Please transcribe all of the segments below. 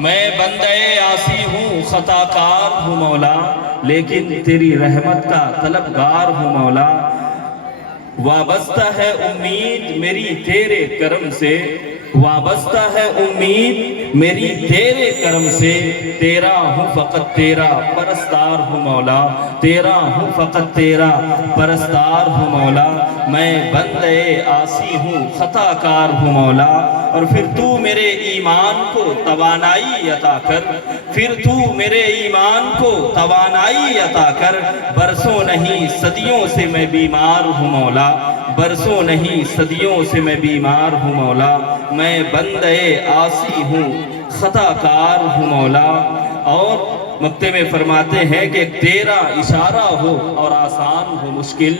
میں بندے آسی ہوں، خطا کار ہوں مولا، لیکن تیری رحمت کا طلبگار ہوں مولا۔ وابستہ ہے امید میری تیرے کرم سے، وابستہ ہے امید میری تیرے کرم سے، تیرا ہوں فقط تیرا پرستار ہوں مولا، تیرا ہوں فقط تیرا پرستار ہوں مولا۔ میں بندے آسی ہوں، خطا کار ہوں مولا۔ اور پھر تو میرے ایمان کو توانائی عطا کر، پھر تو میرے ایمان کو توانائی عطا کر، برسوں نہیں صدیوں سے میں بیمار ہوں مولا، برسوں نہیں صدیوں سے میں بیمار ہوں مولا۔ میں بندے آسی ہوں، خطا کار ہوں مولا۔ اور مکتے میں فرماتے ہیں کہ ایک تیرا اشارہ ہو اور آسان ہو مشکل،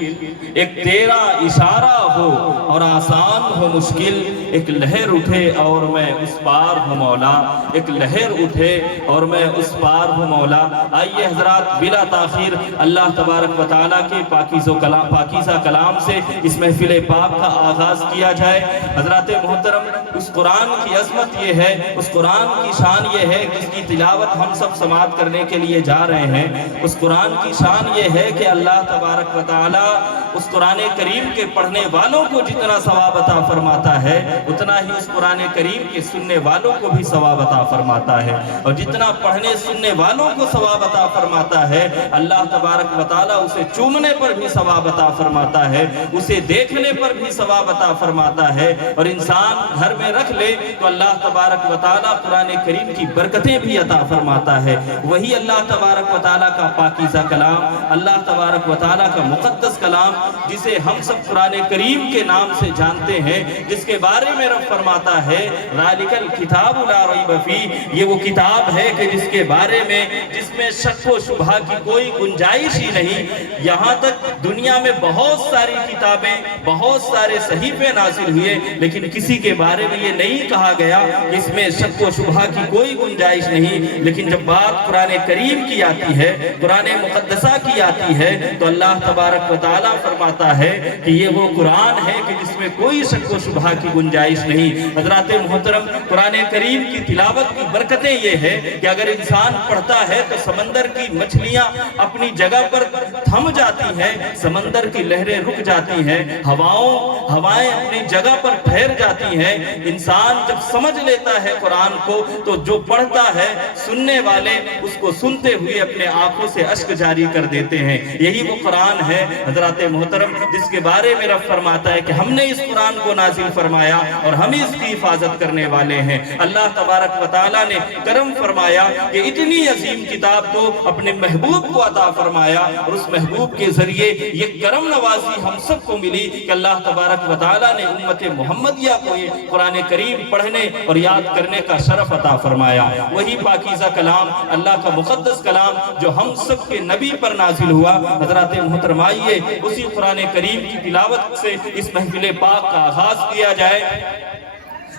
ایک تیرا اشارہ ہو اور آسان ہو مشکل، ایک لہر اٹھے اور میں اس پار ہوں مولا، ایک لہر اٹھے اور میں اس پار ہوں مولا۔ آئیے حضرات بلا تاخیر اللہ تبارک و تعالیٰ کے پاکیزہ کلام سے اس محفل پاک کا آغاز کیا جائے۔ حضرات محترم، اس قرآن کی عظمت یہ ہے، اس قرآن کی شان یہ ہے کہ اس کی تلاوت ہم سب سماعت کرنے کے لیے جا رہے ہیں۔ اس قرآن کی شان یہ ہے کہ اللہ تبارک و تعالیٰ اس قرآن کریم کے پڑھنے والوں کو جتنا ثواب عطا فرماتا ہے، اتنا ہی اس قرآن کریم کے سننے والوں کو بھی ثواب عطا فرماتا ہے۔ اور جتنا پڑھنے سننے والوں کو ثواب عطا فرماتا ہے، اللہ تبارک و تعالیٰ اسے چومنے پر بھی ثواب عطا فرماتا ہے، اسے دیکھنے پر بھی ثواب عطا فرماتا ہے۔ اور انسان گھر میں رکھ لے تو اللہ تبارک و تعالیٰ قرآن کریم کی برکتیں بھی عطا فرماتا ہے۔ وہی اللہ تبارک و تعالیٰ کا پاکیزہ کلام، اللہ تبارک و تعالیٰ کا مقدس کلام، جسے ہم سب قرآن کریم کے نام سے جانتے ہیں، جس کے بارے میں رب فرماتا ہے ذالک الکتاب لا ریب فیہ، یہ وہ کتاب ہے کہ جس کے بارے میں جس میں شک و شبہ کی کوئی گنجائش ہی نہیں۔ یہاں تک دنیا میں بہت ساری کتابیں، بہت سارے صحیفے نازل ہوئے، لیکن کسی کے بارے میں یہ نہیں کہا گیا کہ اس میں شک و شبہ کی کوئی گنجائش نہیں۔ لیکن جب بات قرآن کریم کی آتی ہے، قرآن مقدسہ کی آتی ہے، تو اللہ تبارک و تعالیٰ فرماتا ہے کہ یہ وہ قرآن ہے کہ جس میں کوئی شک و شبہ کی گنجائش نہیں۔ حضرات محترم، قرآن کریم کی تلاوت کی برکتیں یہ ہے کہ اگر انسان پڑھتا ہے تو سمندر کی مچھلیاں اپنی جگہ پر تھم جاتی ہیں، سمندر کی لہریں رک جاتی ہیں، ہوائیں اپنی جگہ پر ٹھہر جاتی ہیں۔ انسان جب سمجھ لیتا ہے قرآن کو تو جو پڑھتا ہے، سننے والے اس کو سنتے ہوئے اپنے آنکھوں سے اشک جاری کر دیتے ہیں۔ یہی وہ قرآن ہے حضرات محترم جس کے بارے میں رب فرماتا ہے کہ ہم نے اس قرآن کو نازل فرمایا اور ہم اس کی حفاظت کرنے والے ہیں۔ اللہ تبارک و تعالیٰ نے کرم فرمایا کہ اتنی عظیم کتاب کو اپنے محبوب کو عطا فرمایا، اور اس محبوب کے ذریعے یہ کرم نوازی ہم سب کو ملی کہ اللہ تبارک و تعالیٰ نے امت محمدیہ کو یہ قرآن کریم پڑھنے اور یاد کرنے کا شرف عطا فرمایا۔ وہی پاکیزہ کلام، اللہ کا مقدس کلام جو ہم سب کے نبی پر نازل ہوا۔ حضرات محترم، آئیے اسی قرآن کریم کی تلاوت سے اس محفل پاک کا آغاز کیا جائے۔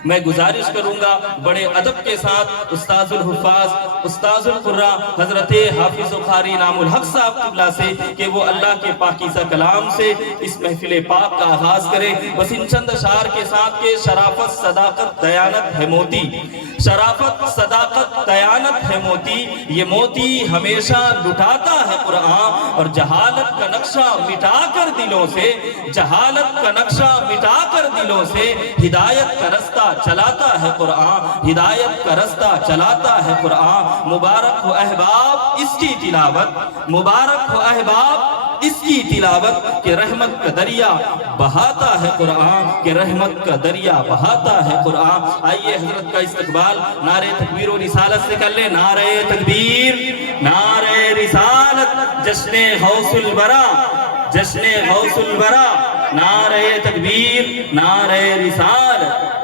میں گزارش کروں گا بڑے ادب کے ساتھ استاذ الحفاظ، استاذ القراء حضرت حافظ و قاری انعام الحق صاحب قبلہ سے کہ وہ اللہ کے پاکیزہ کلام سے اس محفل پاک کا آغاز کرے۔ بس ان چند اشعار کے ساتھ کہ شرافت صداقت دیانت ہے موتی، شرافت صداقت دیانت ہے موتی، یہ موتی ہمیشہ لٹاتا ہے قرآن، اور جہالت کا نقشہ مٹا کر دلوں سے، جہالت کا نقشہ مٹا کر دلوں سے ہدایت کا رستہ چلاتا ہے قرآن، ہدایت کا رستہ چلاتا ہے قرآن۔ مبارک ہو احباب اس کی تلاوت، مبارک ہو احباب اس کی تلاوت کہ رحمت کا دریا بہاتا ہے قرآن، کہ رحمت کا دریا بہاتا ہے قرآن۔ آئیے حضرت کا استقبال نعرہ تکبیر و رسالت سے کر لیں۔ نعرہ تکبیر، نعرہ رسالت، جشن غوث الورا، جشن غوث الورا، نعرہ تکبیر، نعرہ رسالت۔